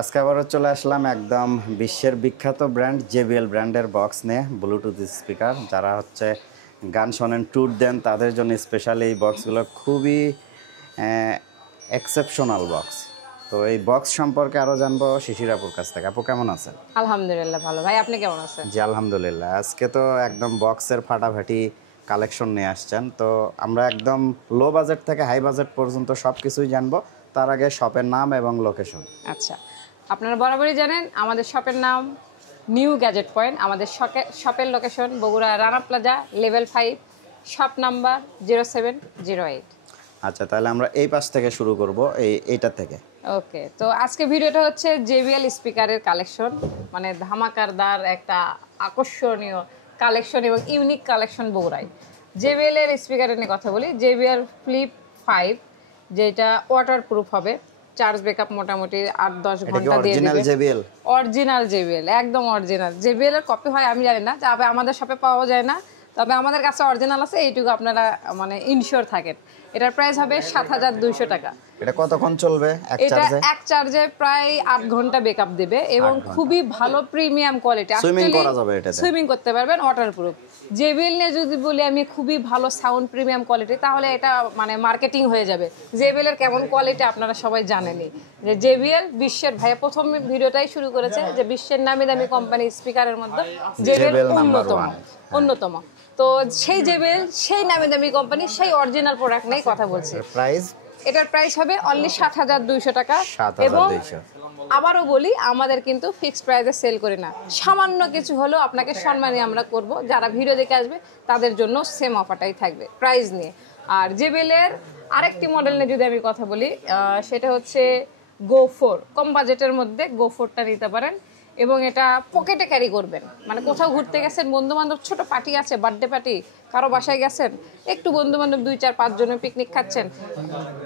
আজকে আবারও চলে আসলাম একদম বিশ্বের বিখ্যাত ব্র্যান্ড JBL ব্র্যান্ডের বক্স নিয়ে, ব্লুটুথ স্পিকার। যারা হচ্ছে গান শোনেন, ট্যুর দেন, তাদের জন্য স্পেশালি এই বক্সগুলো খুবই এক্সেপশনাল বক্স। তো এই বক্স সম্পর্কে আরও জানবো শিশির আপুর কাছ থেকে। আপু কেমন আছেন? আলহামদুলিল্লাহ ভালো। ভাই আপনি কেমন আছেন? জি আলহামদুলিল্লাহ। আজকে তো একদম বক্সের ফাটাফাটি কালেকশন নিয়ে আসছেন। তো আমরা একদম লো বাজেট থেকে হাই বাজেট পর্যন্ত সব কিছুই জানবো। তার আগে শপের নাম এবং লোকেশন। আচ্ছা, আপনারা বরাবরই জানেন আমাদের শপের নাম নিউ গ্যাজেট পয়েন্ট। আমাদের শপের location Bogura Rana plaza level 5, shop number 0708। আচ্ছা, তাহলে আমরা এই পাশ থেকে শুরু করব, এইটা থেকে। ওকে, তো আজকে ভিডিওটা হচ্ছে JBL স্পিকারের কালেকশন, মানে ধামাকারদার একটা আকর্ষণীয় কালেকশন এবং ইউনিক কালেকশন বগুড়ায়। JBL এর স্পিকারের নিয়ে কথা বলি। JBL Flip 5, যেটা ওয়াটার প্রুফ হবে, চার্জ ব্যাকআপ মোটামুটি 8-10 ঘন্টা দিয়ে দেবে। অরিজিনাল JBL, একদম অরিজিনাল। JBL এর কপি হয় আমি জানি না, তবে আমাদের শপে পাওয়া যায় না, তবে আমাদের কাছে অরিজিনাল আছে, এইটুকু আপনারা মানে ইনশিওর থাকেন। এটার প্রাইস হবে 7200 টাকা। এটা কতক্ষণ চলবে এক চার্জে? এটা এক চার্জে প্রায় 8 ঘন্টা ব্যাকআপ দেবে এবং খুবই ভালো প্রিমিয়াম কোয়ালিটি। সুইমিং করা যাবে এটাতে? সুইমিং করতে পারবেন, ওয়াটারপ্রুফ। JBL নিয়ে যদি বলি আমি খুবই ভালো সাউন্ড, প্রিমিয়াম কোয়ালিটি, তাহলে এটা মানে মার্কেটিং হয়ে যাবে। JBL এর কেমন কোয়ালিটি আপনারা সবাই জানেনই, যে JBL বিশ্বের, ভাইয়া প্রথম ভিডিওটাই শুরু করেছে যে বিশ্বের নামি দামি কোম্পানি স্পিকারের মধ্যে JBL অন্যতম। তো সেই JBL, সেই নামি দামি কোম্পানি, সেই অরিজিনাল প্রোডাক্ট নিয়ে কথা বলছি। প্রাইস? এটার প্রাইস হবে অনলি 7200 টাকা। এবং আবারও বলি, আমাদের কিন্তু ফিক্সড প্রাইসে সেল করি না, সামান্য কিছু হলেও আপনাকে সম্মানী আমরা করব। যারা ভিডিও দেখে আসবে তাদের জন্য সেম অফারটাই থাকবে প্রাইস নিয়ে। আর JBL এর আরেকটি মডেল নিয়ে যদি আমি কথা বলি, সেটা হচ্ছে Go 4। কম বাজেটের মধ্যে Go 4টা নিতে পারেন এবং এটা পকেটে ক্যারি করবেন। মানে কোথাও ঘুরতে গেছেন, বন্ধু বান্ধব, ছোট পার্টি আছে, বার্থডে পার্টি, কারো বাসায় গেছেন, একটু বন্ধু বান্ধব 2-4-5 জনের পিকনিক খাচ্ছেন,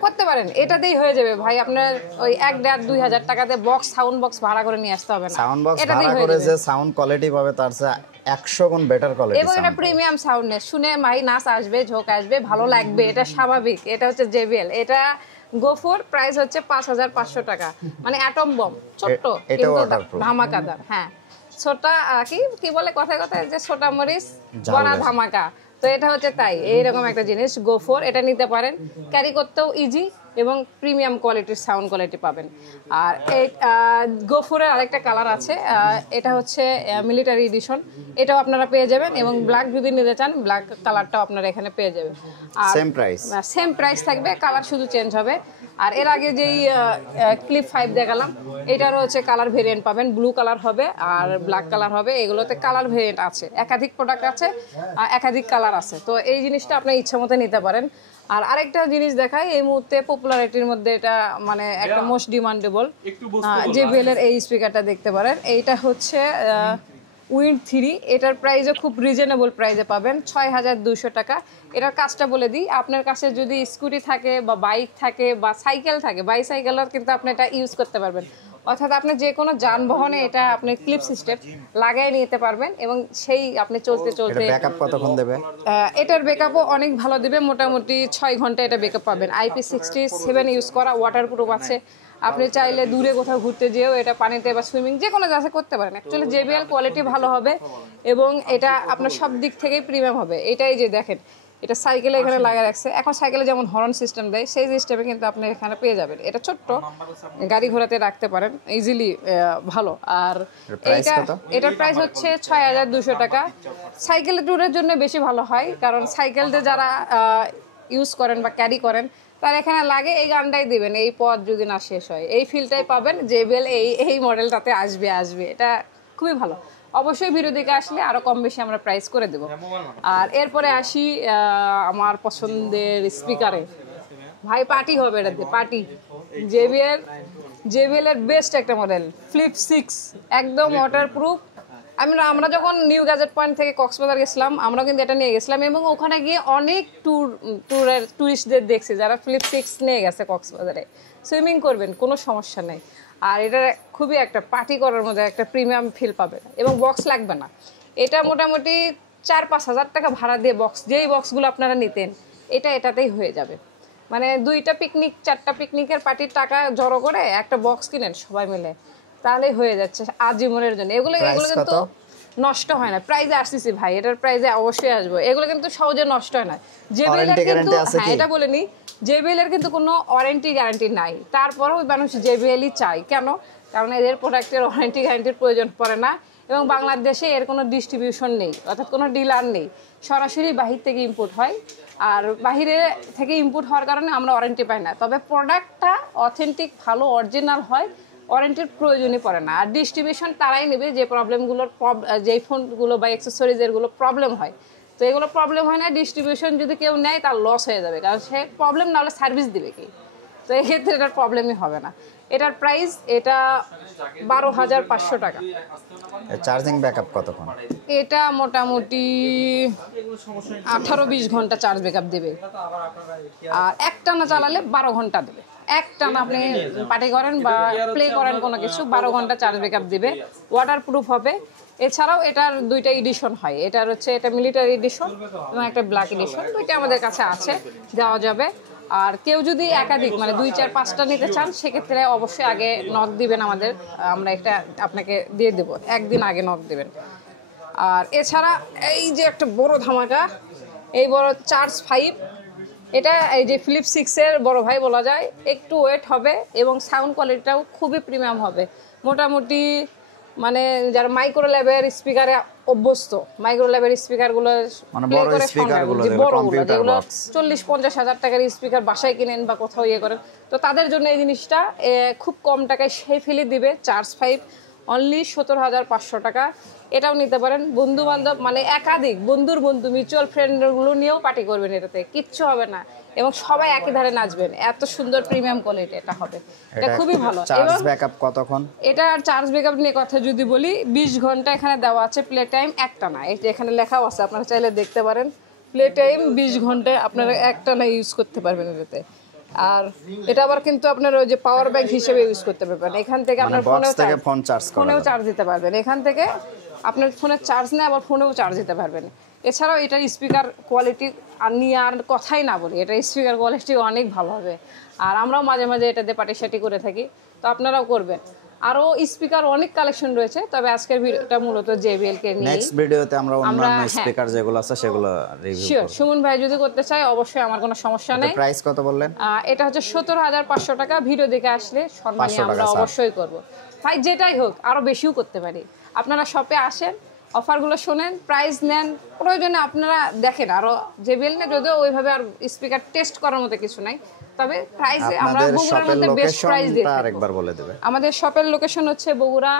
করতে পারেন, এটাতেই হয়ে যাবে ভাই। আপনার ওই 1-1.5-2 হাজার টাকাতে বক্স, সাউন্ড বক্স ভাড়া করে নিয়ে আসতে হবে না। সাউন্ড বক্স ভাড়া করে যে সাউন্ড কোয়ালিটি পাবে তার চেয়ে 100 গুণ বেটার কোয়ালিটি। এবং এটা প্রিমিয়াম সাউন্ড, শুনে মাই নাচ আসবে, ঝোঁক আসবে, ভালো লাগবে, এটা স্বাভাবিক। এটা হচ্ছে JBL। এটা Go 4 প্রাইস হচ্ছে 5500 টাকা। মানে অ্যাটম বম, ছোট্ট কিন্তু ধামাকাদার। হ্যাঁ, ছোটা কি বলে কথায় কথায়, যে ছোটা মরিচ বড়া ধামাকা। তো এটা হচ্ছে তাই, এইরকম একটা জিনিস Go 4। এটা নিতে পারেন, ক্যারি করতেও ইজি এবং প্রিমিয়াম কোয়ালিটির সাউন্ড কোয়ালিটি পাবেন। আর এই Go 4 এর আরেকটা কালার আছে, এটা হচ্ছে মিলিটারি এডিশন, এটাও আপনারা পেয়ে যাবেন। এবং ব্ল্যাক যদি নিতে চান, ব্ল্যাক কালারটাও আপনারা এখানে পেয়ে যাবেন। আর সেম প্রাইস থাকবে, কালার শুধু চেঞ্জ হবে। আর এর আগে যেই Flip 5 দেখালাম, এটারও হচ্ছে কালার ভেরিয়েন্ট পাবেন, ব্লু কালার হবে আর ব্ল্যাক কালার হবে। এগুলোতে কালার ভেরিয়েন্ট আছে, একাধিক প্রোডাক্ট আছে, একাধিক কালার আছে। তো এই জিনিসটা আপনার ইচ্ছা মতো নিতে পারেন। আর আরেকটা জিনিস দেখাই, এই মুহূর্তে পপুলারিটির মধ্যে এটা মানে একটা মোস্ট ডিমান্ডেবল JBL এর এই স্পিকারটা দেখতে পারেন। এইটা হচ্ছে উইন্ড 3। এটার প্রাইসও খুব রিজনেবল প্রাইসে পাবেন, 6200 টাকা। এটার কাজটা বলে দিই, আপনার কাছে যদি স্কুটি থাকে বা বাইক থাকে বা সাইকেল থাকে, বাইসাইকেলও কিন্তু আপনি এটা ইউজ করতে পারবেন। অর্থাৎ আপনি যে কোনো যানবাহনে এটা আপনি ক্লিপ সিস্টেম লাগাই নিতে পারবেন এবং সেই আপনি চলতে চলতে। ব্যাকআপ কতক্ষণ দেবে? এটার ব্যাকআপও অনেক ভালো দেবে, মোটামুটি 6 ঘন্টা এটা ব্যাকআপ পাবেন। IP67 ইউজ করা, ওয়াটারপ্রুফ আছে। আপনি চাইলে দূরে কোথাও ঘুরতে যেও এটা পানিতে বা সুইমিং যে কোনো জায়গায় করতে পারেন। অ্যাকচুয়ালি JBL কোয়ালিটি ভালো হবে এবং এটা আপনার সব দিক থেকেই প্রিমিয়াম হবে। এটাই যে দেখেন, এটা সাইকেলে এখানে লাগিয়ে রাখছে। এখন সাইকেলে যেমন হর্ন সিস্টেম দেয়, সেই সিস্টেমে কিন্তু আপনি এখানে পেয়ে যাবেন। এটা ছোট্ট, গাড়ি ঘোড়াতে রাখতে পারেন ইজিলি, ভালো। আর এটার প্রাইস হচ্ছে 6200 টাকা। সাইকেল ট্যুরের জন্য বেশি ভালো হয়, কারণ সাইকেলতে যারা ইউজ করেন বা ক্যারি করেন, তার এখানে লাগে এই গানটাই দিবেন, এই পথ যদি না শেষ হয়, এই ফিলটাই পাবেন। JBL এই মডেলটাতে আসবে, এটা খুবই ভালো। অবশ্যই ভিডিও দেখে আসলে আরো কম বেশি আমরা প্রাইস করে দেব। আর এরপরে আসি আমার পছন্দের স্পিকারে। ভাই পার্টি হবে এটাতে, পার্টি। JBL এর বেস্ট একটা মডেল Flip 6, একদম ওয়াটারপ্রুফ। আমরা যখন নিউ গ্যাজেট পয়েন্ট থেকে কক্সবাজার গেছিলাম, আমরা কিন্তু এটা নিয়ে গেছিলাম এবং ওখানে গিয়ে অনেক ট্যুরিস্টদের দেখছি যারা Flip 6 নিয়ে গেছে কক্সবাজারে। সুইমিং করবেন, কোনো সমস্যা নেই। আর এটা খুবই একটা পার্টি করার মধ্যে একটা প্রিমিয়াম ফিল পাবেন এবং বক্স লাগবে না। এটা মোটামুটি 4-5 হাজার টাকা ভাড়া দিয়ে বক্স, যেই বক্সগুলো আপনারা নিতেন, এটাতেই হয়ে যাবে। মানে 2টা পিকনিক 4টা পিকনিকের পার্টির টাকা জড়ো করে একটা বক্স কিনেন সবাই মিলে, তাহলে হয়ে যাচ্ছে আজীবনের জন্য। এগুলো এগুলো কিন্তু নষ্ট হয় না। প্রাইজে আসতেছি ভাই, এটার প্রাইজে অবশ্যই আসবো। এগুলো কিন্তু সহজে নষ্ট হয় না। জেবিএল এর কিন্তু হ্যাঁ এটা বলে নি, জেবিএল এর কিন্তু কোনো ওয়ারেন্টি গ্যারান্টি নাই, তারপরেও মানুষ জেবিএলই চাই। কেন? কারণ এদের প্রোডাক্টের ওয়ারেন্টি গ্যারান্টির প্রয়োজন পড়ে না এবং বাংলাদেশে এর কোনো ডিস্ট্রিবিউশন নেই, অর্থাৎ কোনো ডিলার নেই, সরাসরি বাহির থেকে ইম্পোর্ট হয়। আর বাহিরে থেকে ইম্পোর্ট হওয়ার কারণে আমরা ওয়ারেন্টি পাই না। তবে প্রোডাক্টটা অথেন্টিক ভালো অরিজিনাল হয়, ওয়ারেন্টির প্রয়োজনই পড়ে না। আর ডিস্ট্রিবিউশন তারাই নেবে যে প্রবলেমগুলোর যেই ফোনগুলো বা অ্যাক্সেসরিজ এরগুলো প্রবলেম হয়। তো এগুলো প্রবলেম হয় না, ডিস্ট্রিবিউশন যদি কেউ নেয় তার লস হয়ে যাবে, কারণ সে প্রবলেম না হলে সার্ভিস দিবে কি? তো এক্ষেত্রে এটার প্রবলেমই হবে না। এটার প্রাইস এটা 12,500 টাকা। চার্জিং ব্যাকআপ কতক্ষণ? এটা মোটামুটি 18-20 ঘন্টা চার্জ ব্যাকআপ দেবে। আর একটানা চালালে 12 ঘন্টা দেবে। একটানা আপনি পার্টি করেন বা প্লে করেন কোনো কিছু, 12 ঘন্টা চার্জ ব্যাকআপ দিবে। ওয়াটার প্রুফ হবে। এছাড়াও এটার দুইটা এডিশন হয়, এটার হচ্ছে এটা মিলিটারি এডিশন এবং একটা ব্ল্যাক এডিশন, দুইটা আমাদের কাছে আছে, দেওয়া যাবে। আর কেউ যদি একাধিক মানে 2, 4, 5টা নিতে চান সেক্ষেত্রে অবশ্যই আগে নক দিবেন আমাদের, আমরা একটা আপনাকে দিয়ে দেবো, একদিন আগে নক দিবেন। আর এছাড়া এই যে একটা বড় ধামাকা, এই বড় চার্জ 5, এটা এই যে ফিলিপ 6-এর বড় ভাই বলা যায়। একটু ওয়েট হবে এবং সাউন্ড কোয়ালিটিটাও খুবই প্রিমিয়াম হবে। মোটামুটি মানে যারা মাইক্রো ল্যাবের স্পিকারে অভ্যস্ত, মাইক্রো ল্যাবের স্পিকারগুলো প্লে করে শোনেন, যে বড়গুলো যেগুলো 40-50 হাজার টাকার স্পিকার বাসায় কিনেন বা কোথাও ইয়ে করেন, তো তাদের জন্য এই জিনিসটা খুব কম টাকায় সেই ফিলি দিবে। চার্জ 5 অনলি 17,500 টাকা। এটাও নিতে পারেন। বন্ধু বান্ধব মানে একাধিক বন্ধুর বন্ধু মিউচুয়াল ফ্রেন্ডগুলো নিয়েও পার্টি করবেন, এটাতে কিচ্ছু হবে না এবং সবাই একই ধারে নাচবেন। এত সুন্দর প্রিমিয়াম কোয়ালিটি এটা হবে, এটা খুবই ভালো। চার্জ ব্যাকআপ কতক্ষণ? এটার চার্জ ব্যাকআপ নিয়ে কথা যদি বলি, 20 ঘন্টা এখানে দেওয়া আছে। প্লে টাইম একটা না, এটা এখানে লেখাও আছে, আপনারা চাইলে দেখতে পারেন। প্লে টাইম 20 ঘন্টায় আপনারা একটা না ইউজ করতে পারবেন এটাতে। আর এটা আবার কিন্তু আপনার ওই যে পাওয়ার ব্যাংক হিসেবে ইউজ করতে পারবেন। এখান থেকে আপনার ফোনেও চার্জ দিতে পারবেন। এখান থেকে আপনার ফোনের চার্জ নেই, আবার ফোনেও চার্জ দিতে পারবেন। এছাড়াও এটার স্পিকার কোয়ালিটি নিয়ে আর কথাই না বলি, এটার স্পিকার কোয়ালিটি অনেক ভালো হবে। আর আমরাও মাঝে মাঝে এটাতে পার্টি সার্টি করে থাকি, তো আপনারাও করবেন। আরো স্পিকার অনেক কালেকশন রয়েছে, তবে আজকের ভিডিওটা মূলত জেবিএল কে নিয়ে। নেক্সট ভিডিওতে আমরা অন্যান্য স্পিকার যেগুলো আছে সেগুলো রিভিউ করব। সুমন ভাই যদি করতে চায় অবশ্যই আমার কোনো সমস্যা নেই। প্রাইস কত বললেন? এটা হচ্ছে 17,500 টাকা। ভিডিও দেখে আসলে সম্মানী আমরা অবশ্যই করব ভাই, যেটাই হোক আরো বেশিও করতে পারি। আপনারা শপে আসেন, অফারগুলো শোনেন, প্রাইস নেন, প্রয়োজনে আপনারা দেখেন। আরো জেবিএল না যদিও ওইভাবে আর স্পিকার টেস্ট করার মতো কিছু নাই, তবে প্রাইসে আমরা বগুড়ার মধ্যে বেস্ট প্রাইস দিই। আরেকবার বলে দেবে। আমাদের শপের লোকেশন হচ্ছে Bogura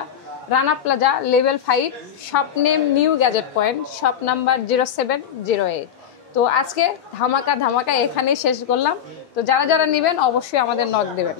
Rana plaza level 5, shop name new gadget point, shop number 0708। তো আজকে ধামাকা এখানেই শেষ করলাম। তো যারা যারা নেবেন অবশ্যই আমাদের নক দেবেন।